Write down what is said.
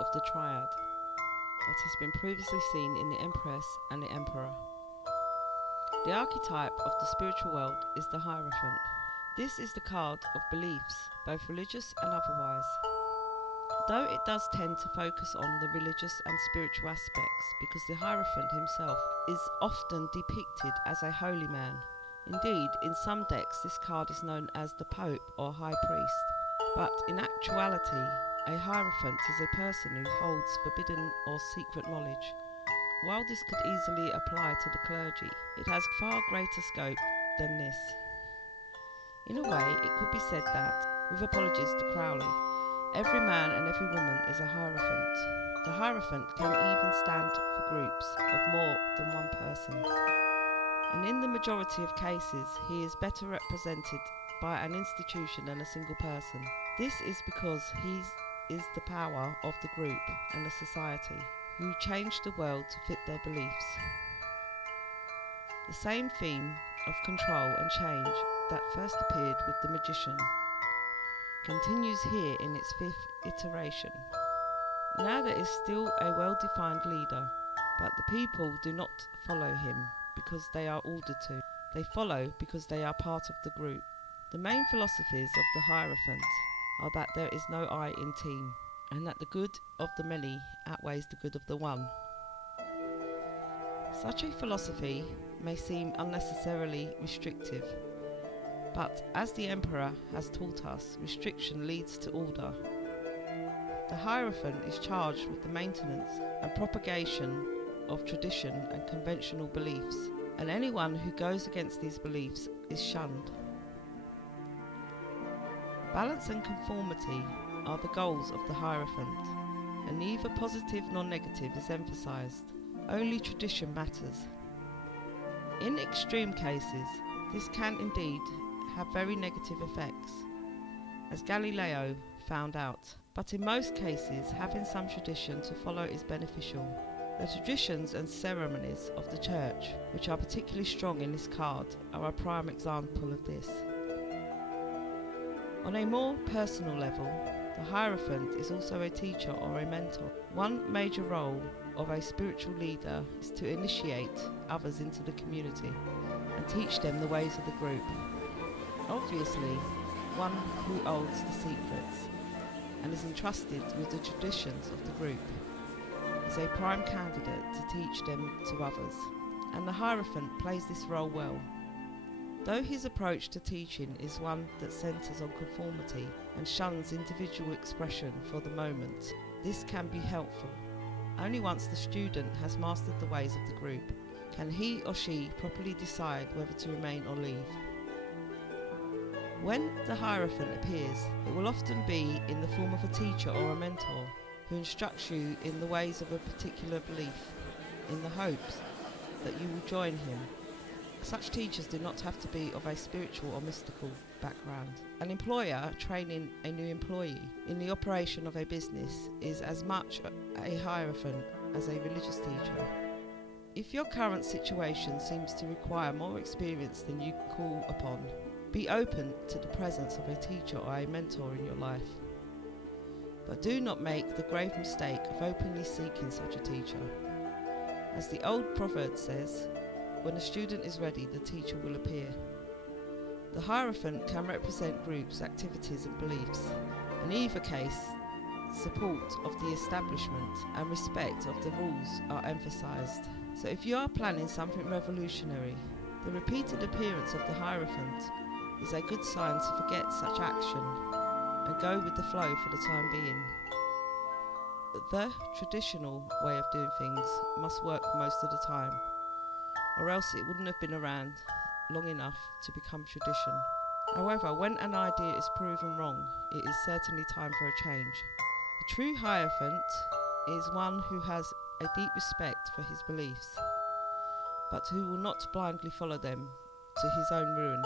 of the triad that has been previously seen in the Empress and the Emperor. The archetype of the spiritual world is the Hierophant. This is the card of beliefs, both religious and otherwise. Though it does tend to focus on the religious and spiritual aspects because the Hierophant himself is often depicted as a holy man. Indeed, in some decks this card is known as the Pope or High Priest, but in actuality a Hierophant is a person who holds forbidden or secret knowledge. While this could easily apply to the clergy, it has far greater scope than this. In a way, it could be said that, with apologies to Crowley, every man and every woman is a Hierophant. The Hierophant can even stand for groups of more than one person. And in the majority of cases, he is better represented by an institution than a single person. This is because he is the power of the group and the society, who change the world to fit their beliefs. The same theme of control and change that first appeared with the magician continues here in its fifth iteration. Now there is still a well-defined leader, but the people do not follow him because they are ordered to. They follow because they are part of the group. The main philosophies of the Hierophant are that there is no I in team, and that the good of the many outweighs the good of the one. Such a philosophy may seem unnecessarily restrictive, but as the Emperor has taught us, restriction leads to order. The Hierophant is charged with the maintenance and propagation of tradition and conventional beliefs, and anyone who goes against these beliefs is shunned. Balance and conformity are the goals of the Hierophant, and neither positive nor negative is emphasized. Only tradition matters. In extreme cases, this can indeed have very negative effects, as Galileo found out, but in most cases having some tradition to follow is beneficial. The traditions and ceremonies of the Church, which are particularly strong in this card, are a prime example of this. On a more personal level, the Hierophant is also a teacher or a mentor. One major role of a spiritual leader is to initiate others into the community and teach them the ways of the group. Obviously, one who holds the secrets and is entrusted with the traditions of the group is a prime candidate to teach them to others, and the Hierophant plays this role well. Though his approach to teaching is one that centres on conformity and shuns individual expression for the moment, this can be helpful. Only once the student has mastered the ways of the group can he or she properly decide whether to remain or leave. When the Hierophant appears, it will often be in the form of a teacher or a mentor who instructs you in the ways of a particular belief, in the hopes that you will join him. Such teachers do not have to be of a spiritual or mystical background. An employer training a new employee in the operation of a business is as much a Hierophant as a religious teacher. If your current situation seems to require more experience than you call upon, be open to the presence of a teacher or a mentor in your life. But do not make the grave mistake of openly seeking such a teacher. As the old proverb says, when a student is ready, the teacher will appear. The Hierophant can represent groups, activities and beliefs. In either case, support of the establishment and respect of the rules are emphasized. So if you are planning something revolutionary, the repeated appearance of the Hierophant is a good sign to forget such action and go with the flow for the time being. The traditional way of doing things must work most of the time, or else it wouldn't have been around long enough to become tradition. However, when an idea is proven wrong, it is certainly time for a change. The true Hierophant is one who has a deep respect for his beliefs, but who will not blindly follow them to his own ruin.